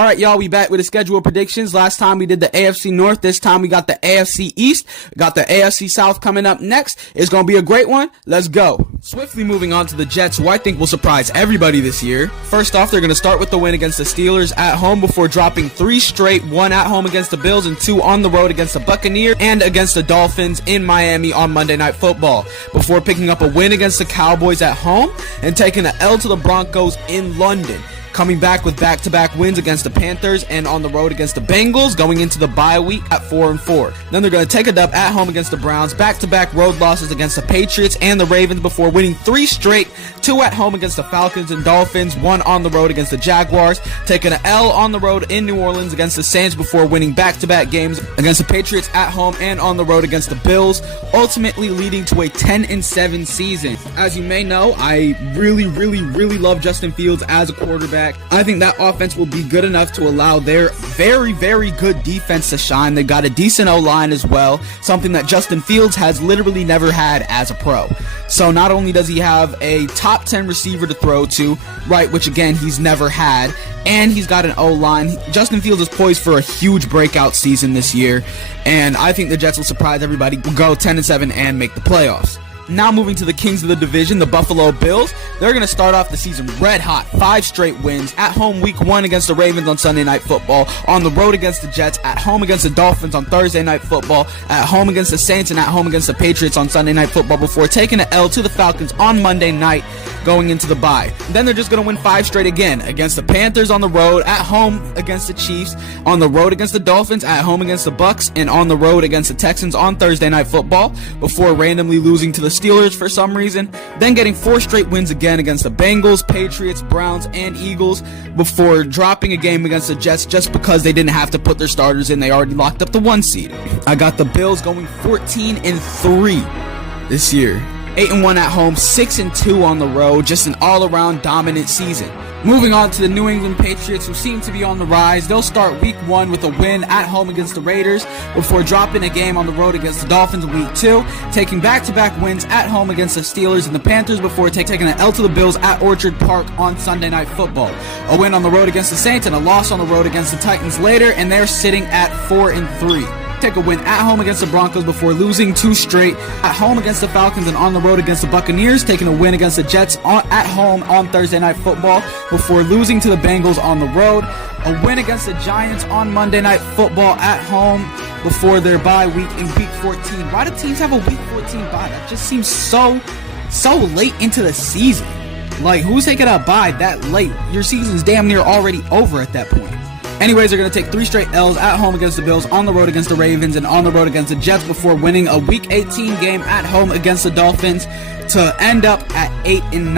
All right, y'all, we back with the schedule predictions. Last time we did the AFC North. This time we got the AFC East. We got the AFC South coming up next. It's going to be a great one. Let's go. Swiftly moving on to the Jets, who I think will surprise everybody this year. First off, they're going to start with the win against the Steelers at home before dropping 3 straight, 1 at home against the Bills and 2 on the road against the Buccaneers and against the Dolphins in Miami on Monday Night Football, before picking up a win against the Cowboys at home and taking an L to the Broncos in London. Coming back with back-to-back wins against the Panthers and on the road against the Bengals, going into the bye week at 4-4. Then they're going to take a dub at home against the Browns, back-to-back road losses against the Patriots and the Ravens before winning 3 straight, 2 at home against the Falcons and Dolphins, 1 on the road against the Jaguars, taking an L on the road in New Orleans against the Saints before winning back-to-back games against the Patriots at home and on the road against the Bills, ultimately leading to a 10-7 season. As you may know, I really love Justin Fields as a quarterback. I think that offense will be good enough to allow their very good defense to shine. They've got a decent O-line as well, something that Justin Fields has literally never had as a pro. So not only does he have a top 10 receiver to throw to, right, which again he's never had, and he's got an O-line. Justin Fields is poised for a huge breakout season this year, and I think the Jets will surprise everybody, go 10-7 and make the playoffs. Now moving to the kings of the division, the Buffalo Bills. They're going to start off the season red hot, 5 straight wins. At home week 1 against the Ravens on Sunday Night Football, on the road against the Jets, at home against the Dolphins on Thursday Night Football, at home against the Saints, and at home against the Patriots on Sunday Night Football before taking an L to the Falcons on Monday night going into the bye. Then they're just going to win 5 straight again against the Panthers on the road, at home against the Chiefs, on the road against the Dolphins, at home against the Bucks, and on the road against the Texans on Thursday Night Football before randomly losing to the Steelers for some reason, then getting 4 straight wins again against the Bengals, Patriots, Browns, and Eagles before dropping a game against the Jets just because they didn't have to put their starters in. They already locked up the 1 seed. I got the Bills going 14-3 this year. 8-1 at home, 6-2 on the road, just an all-around dominant season. Moving on to the New England Patriots, who seem to be on the rise. They'll start week 1 with a win at home against the Raiders before dropping a game on the road against the Dolphins in week 2, taking back-to-back wins at home against the Steelers and the Panthers before taking an L to the Bills at Orchard Park on Sunday Night Football. A win on the road against the Saints and a loss on the road against the Titans later, and they're sitting at 4-3. Take a win at home against the Broncos before losing 2 straight, at home against the Falcons and on the road against the Buccaneers, taking a win against the Jets at home on Thursday Night Football before losing to the Bengals on the road, a win against the Giants on Monday Night Football at home before their bye week in week 14. Why do teams have a week 14 bye? That just seems so late into the season. Like, who's taking a bye that late? Your season's damn near already over at that point. Anyways, they're going to take 3 straight L's at home against the Bills, on the road against the Ravens, and on the road against the Jets before winning a Week 18 game at home against the Dolphins to end up at 8-9.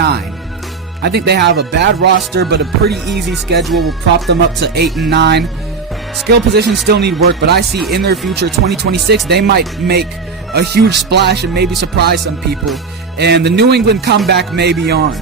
I think they have a bad roster, but a pretty easy schedule will prop them up to 8-9. Skill positions still need work, but I see in their future, 2026, they might make a huge splash and maybe surprise some people. And the New England comeback may be on.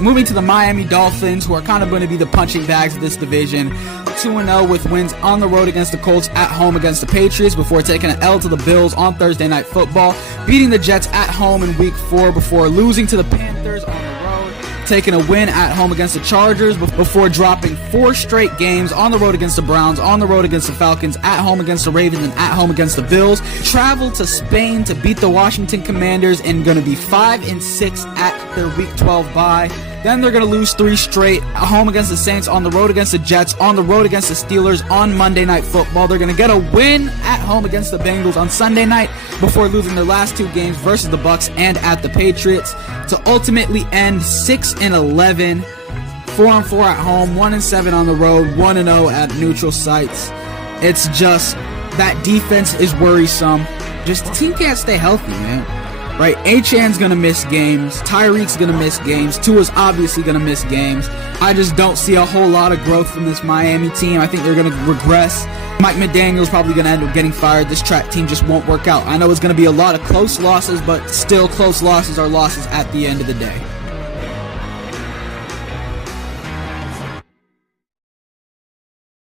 Moving to the Miami Dolphins, who are kind of going to be the punching bags of this division. 2-0 with wins on the road against the Colts, at home against the Patriots before taking an L to the Bills on Thursday Night Football, beating the Jets at home in week 4 before losing to the Panthers on the road, taking a win at home against the Chargers before dropping 4 straight games on the road against the Browns, on the road against the Falcons, at home against the Ravens, and at home against the Bills. Travel to Spain to beat the Washington Commanders and going to be 5-6 at their week 12 bye. Then they're going to lose 3 straight, at home against the Saints, on the road against the Jets, on the road against the Steelers on Monday Night Football. They're going to get a win at home against the Bengals on Sunday night before losing their last 2 games versus the Bucks and at the Patriots to ultimately end 6-11, 4-4 at home, 1-7 on the road, 1-0 at neutral sites. It's just, that defense is worrisome. Just, the team can't stay healthy, man. Right, Achan's going to miss games, Tyreek's going to miss games, Tua's obviously going to miss games. I just don't see a whole lot of growth from this Miami team. I think they're going to regress. Mike McDaniel's probably going to end up getting fired. This track team just won't work out. I know it's going to be a lot of close losses, but still close losses are losses at the end of the day.